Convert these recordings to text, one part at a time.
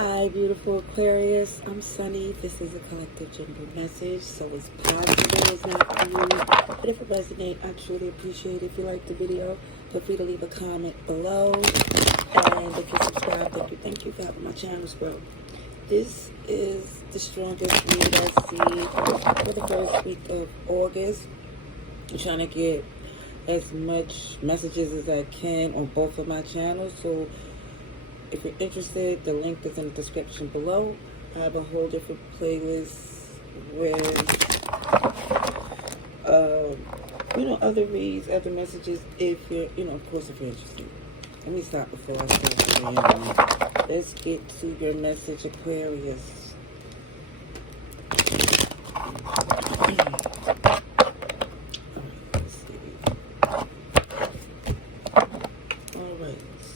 Hi, beautiful Aquarius. I'm Sunny. This is a collective gender message, so it's positive. It's not for you. But if it resonates, I truly appreciate it. If you like the video, feel free to leave a comment below. And if you subscribe, thank you. Thank you for helping my channel grow. This is the strongest read I see for the first week of August. I'm trying to get as much messages as I can on both of my channels. So if you're interested, the link is in the description below. I have a whole different playlist with, other reads, other messages. If you're, of course, if you're interested. Let me stop before I start. Let's get to your message, Aquarius.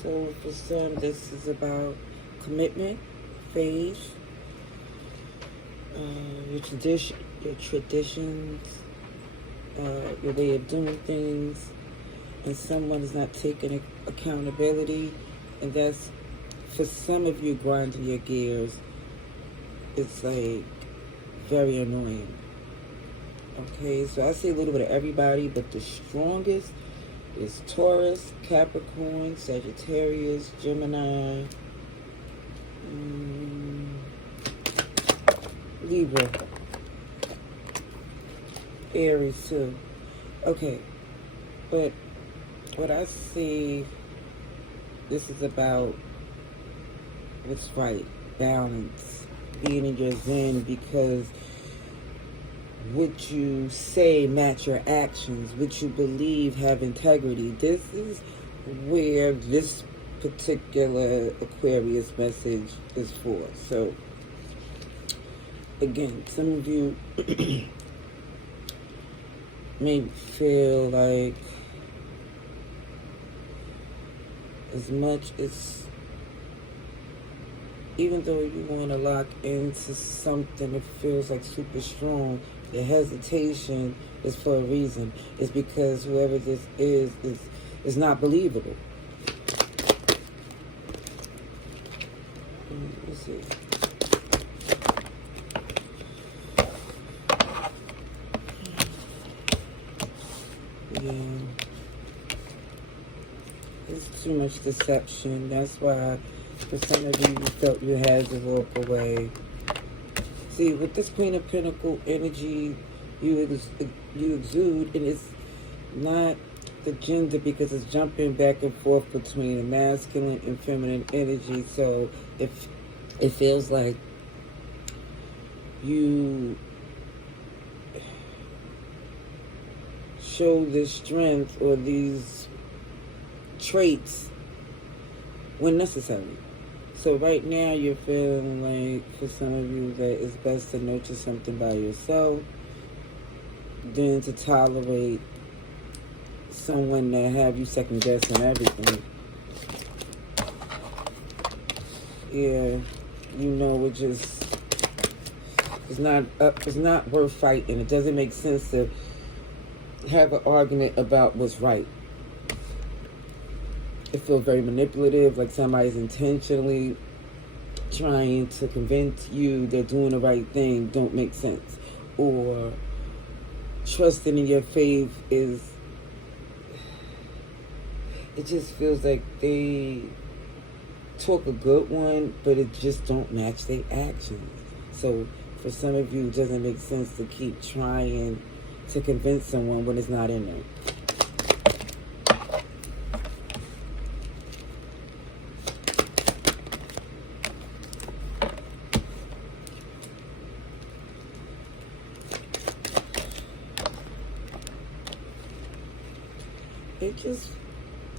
So for some, this is about commitment, faith, your traditions, your way of doing things, and someone is not taking accountability, and that's, for some of you, grinding your gears. It's like very annoying. Okay, so I see a little bit of everybody, but the strongest is Taurus, Capricorn, Sagittarius, Gemini, Libra, Aries too. Okay, but what I see, this is about what's right, balance, being in your zen, because what you say match your actions, what you believe have integrity. This is where this particular Aquarius message is for. So again, some of you may feel like, as much as, even though you want to lock into something that feels like super strong, the hesitation is for a reason. It's because whoever this is not believable. Let's see. Yeah. It's too much deception. That's why, for some of you, you felt you had to walk away. See, with this Queen of Pentacles energy, you exude, and it's not the gender, because it's jumping back and forth between a masculine and feminine energy. So if it feels like you show this strength or these traits when necessary. So right now you're feeling like, for some of you, that it's best to nurture something by yourself than to tolerate someone that have you second guessing everything. Yeah, it just, it's not worth fighting. It doesn't make sense to have an argument about what's right. It feels very manipulative, like somebody's intentionally trying to convince you they're doing the right thing. Don't make sense. Or trusting in your faith is, it just feels like they talk a good one, but it just don't match their actions. So for some of you, it doesn't make sense to keep trying to convince someone when it's not in there.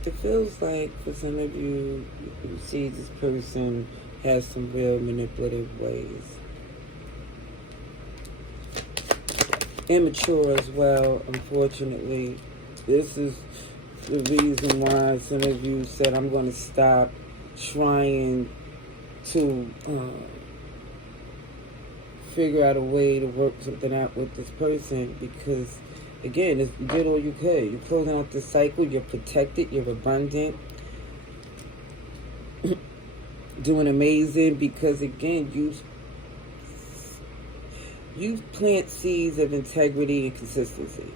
It feels like, for some of you, you see this person has some real manipulative ways. Immature as well, unfortunately. This is the reason why some of you said, I'm going to stop trying to figure out a way to work something out with this person, because again, you did all you could. You're closing out this cycle. You're protected. You're abundant. doing amazing, because again, you plant seeds of integrity and consistency.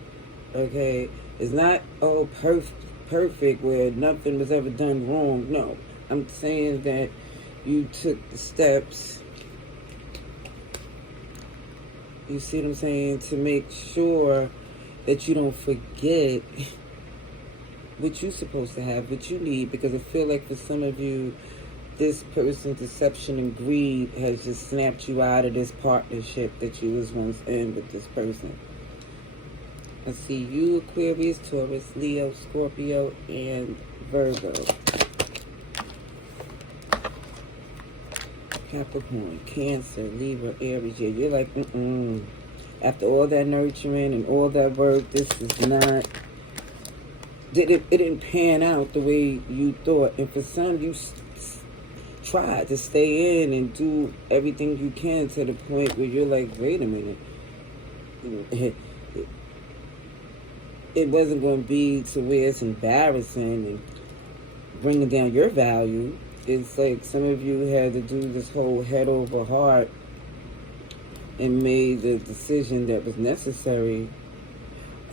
Okay, it's not all perfect where nothing was ever done wrong. No, I'm saying that you took the steps. You see what I'm saying? To make sure that you don't forget what you're supposed to have, what you need, because I feel like for some of you, this person's deception and greed has just snapped you out of this partnership that you was once in with this person. I see you, Aquarius, Taurus, Leo, Scorpio, and Virgo. Capricorn, Cancer, Libra, Aries. Yeah, you're like, after all that nurturing and all that work, this is not... It didn't pan out the way you thought. And for some, you try to stay in and do everything you can to the point where you're like, wait a minute. It wasn't going to be to where it's embarrassing and bringing down your value. It's like some of you had to do this whole head over heart and made the decision that was necessary.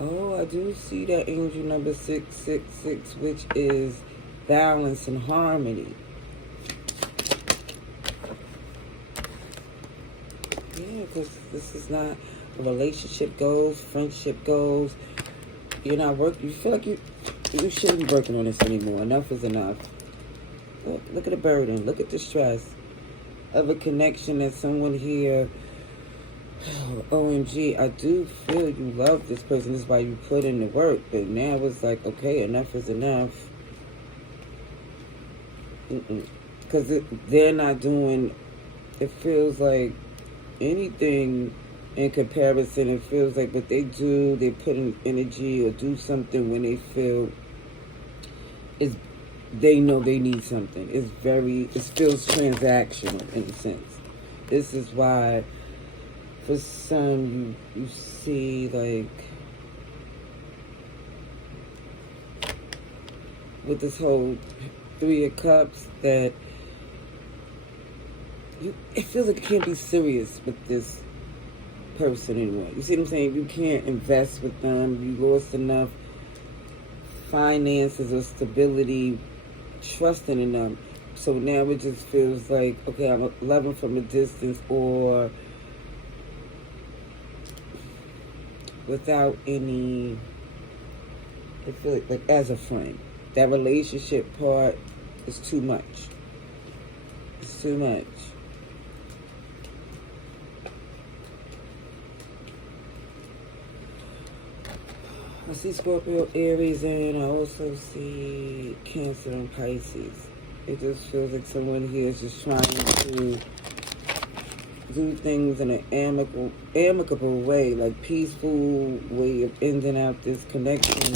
Oh, I do see that angel number 666, which is balance and harmony. Yeah, because this is not a relationship goals, friendship goals. You're not working. You feel like you shouldn't be working on this anymore. Enough is enough. Look at the burden. Look at the stress of a connection that someone here. OMG, I do feel you love this person. This is why you put in the work. But now it's like, okay, enough is enough. Because they're not doing, it feels like anything in comparison. It feels like what they do, they put in energy or do something when they feel is, they know they need something. It feels transactional in a sense. This is why for some you see like with this whole Three of Cups that it feels like you can't be serious with this person anymore. You see what I'm saying? You can't invest with them. You lost enough finances or stability trusting in them. So now it just feels like, okay, I'm loving from a distance or without any, I feel like as a friend. That relationship part is too much. It's too much. I see Scorpio, Aries, and I also see Cancer and Pisces. It just feels like someone here is just trying to do things in an amicable way, like peaceful way of ending out this connection.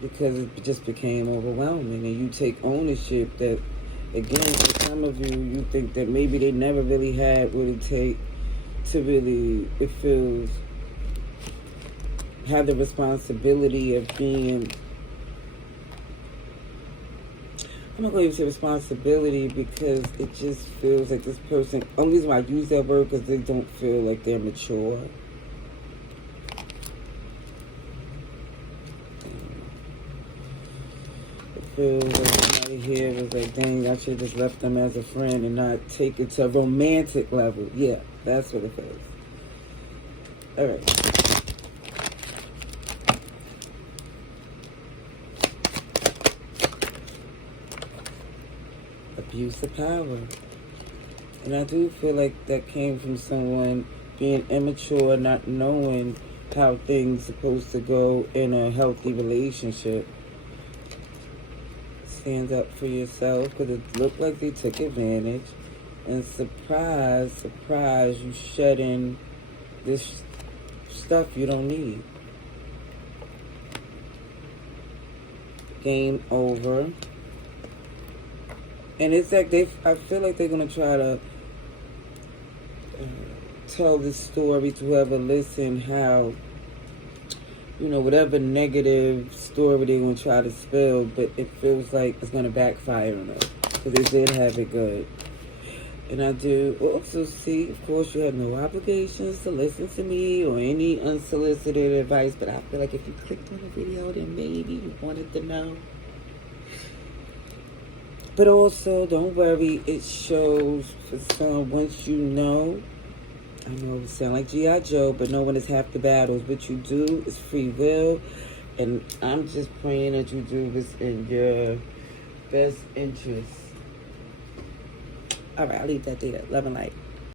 Because it just became overwhelming, and you take ownership that, again, for some of you, you think that maybe they never really had what it takes to really, it feels, have the responsibility of being, I'm not going to say responsibility because it just feels like this person, only reason why I use that word because they don't feel like they're mature. Feels like somebody here was like, dang, I should have just left them as a friend and not take it to a romantic level. Yeah, that's what it feels. All right. Abuse of power. And I do feel like that came from someone being immature, not knowing how things are supposed to go in a healthy relationship. Stand up for yourself, because it looked like they took advantage. And surprise, you shedding this stuff you don't need. Game over. And it's like I feel like they're going to try to tell this story to whoever listens, how you know, whatever negative story they're going to try to spill, but it feels like it's going to backfire on them. Because they did have it good. And I do also see, of course, you have no obligations to listen to me or any unsolicited advice, but I feel like if you clicked on the video, then maybe you wanted to know. But also, don't worry, it shows for some, once you know, I know it sounds like G.I. Joe, but knowing is half the battles. What you do is free will, and I'm just praying that you do this in your best interest. All right, I'll leave that there. Love and light.